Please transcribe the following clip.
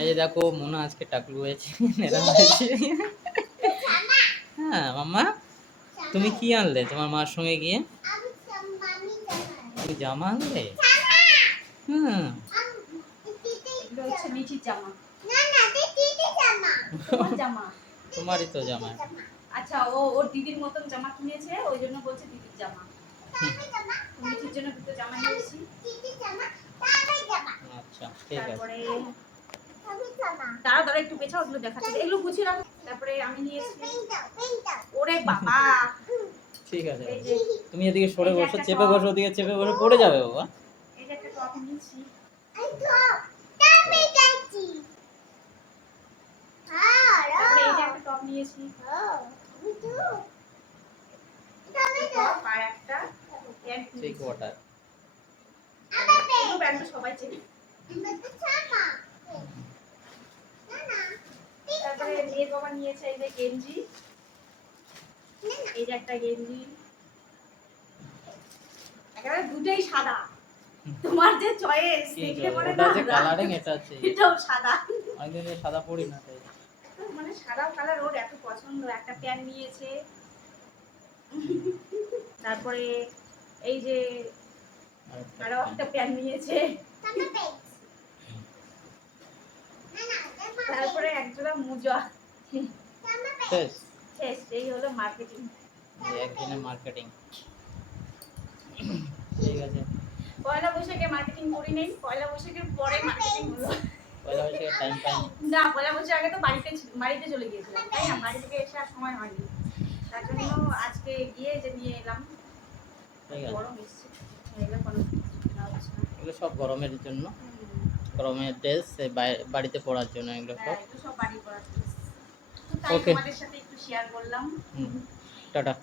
এই যে দেখো মোনা আজকে টাকলু হয়েছে এরম হয়েছে হ্যাঁ মাম্মা তুমি কি আনলে তোমার মার সঙ্গে গিয়ে? তুমি জামা আনলে? হুম জামা। তোমারই তো জামা। আচ্ছা ও ওর দিদির মতন জামা কিনেছে ওই জন্য বলছে দিদির জামা। জন্য দুটো জামা নিয়েছি। আচ্ছা ঠিক আছে। তারপরে তারা তারা একটু পেছাও ওগুলো দেখাচ্ছে। এগুলো গুছিয়ে রাখো। তারপরে আমি নিয়েছি ওরে বাবা। ঠিক আছে তুমি এদিকে সরে বসো চেপে। বসো ওদিকে চেপে বসে পড়ে যাবে বাবা। একটা টপ নিয়েছি। ঠিক নিয়েছি। ওয়াটার সবাই চেনে। তারপরে বাবা নিয়েছে এই যে গেঞ্জি। এই যে একটা গেঞ্জি। একেবারে দুটোই সাদা। তোমার যে চয়েস দেখলে পরে না যে কালারিং এটা আছে। এটাও সাদা। অনেকদিন ধরে সাদা পড়ি না তাই। মানে সাদা কালার ওর এত পছন্দ একটা প্যান্ট নিয়েছে। তারপরে এই যে আরও একটা প্যান্ট নিয়েছে। তারপরে একজোড়া মোজা। শেষ শেষ এই হলো মার্কেটিং একদিনে মার্কেটিং ঠিক আছে। পয়লা বৈশাখে মার্কেটিং করি নেই পয়লা বৈশাখের পরে মার্কেটিং হলো। পয়লা বৈশাখে টাইম পাইনি না পয়লা বৈশাখ আগে তো বাড়িতে বাড়িতে চলে গিয়েছিলাম তাই না? বাড়ি থেকে এসে আর সময় হয়নি। তার জন্য আজকে গিয়ে যে নিয়ে এলাম। ঠিক গরম এসছে এগুলো সব গরমের জন্য। গরমের ড্রেস বাড়িতে পরার জন্য এগুলো সব। হ্যাঁ, সব বাড়ি। তো তাই. তোমাদের সাথে একটু শেয়ার করলাম। টাটা।